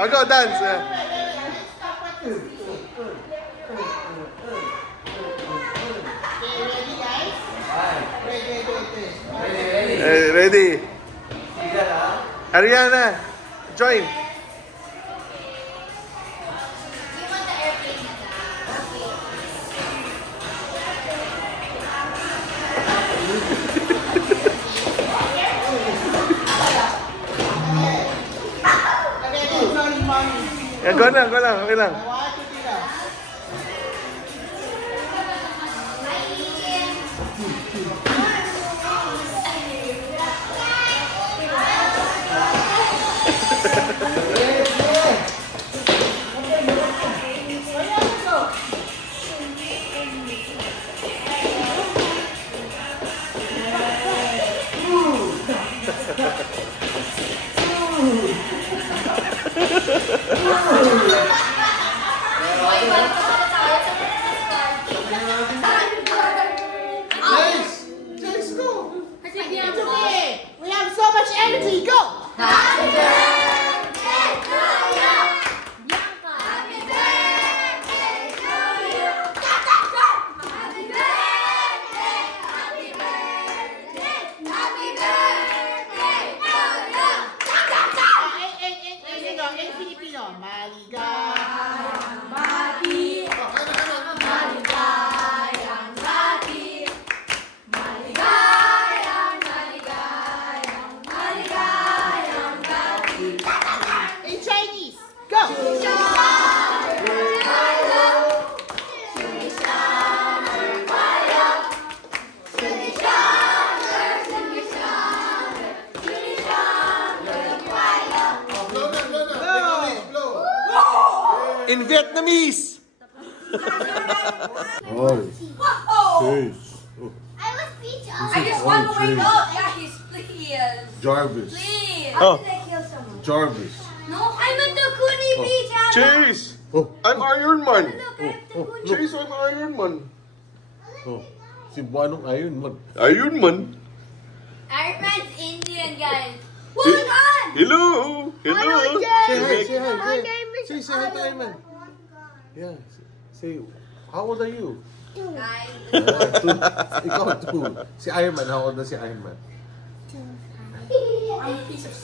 I'll go dance. Ready? Ariana, join. Ya, go lang, okay lang. Jace, go. It's okay. We have so much energy. Go. Happy birthday to you, Bianca. Happy birthday to you. Happy birthday. Happy birthday. Happy birthday to you. In Filipino, maligayang bati. Maligayang bati. Maligayang, maligayang, maligayang bati. In Chinese, go! In Vietnamese. Oh. Cheers. Oh. I was speechless. I just want to wake up, guys, please. Jarvis. Please. Oh. How did I kill someone? Jarvis. No, I'm at the Kuni Beach. Cheers. Oh. I'm Iron Man. Oh. Cheers, I'm Iron Man. Oh. Si Buanong Iron Man. Iron Man. Iron Man's Indian, guys. Oh my God! Hello. Hello. Say hi, say hi. Say hi to Iron Man. Yeah. Say, how old are you? Guys, Ikaw, 2. Si Iron Man, how old na si Iron Man? I'm a piece of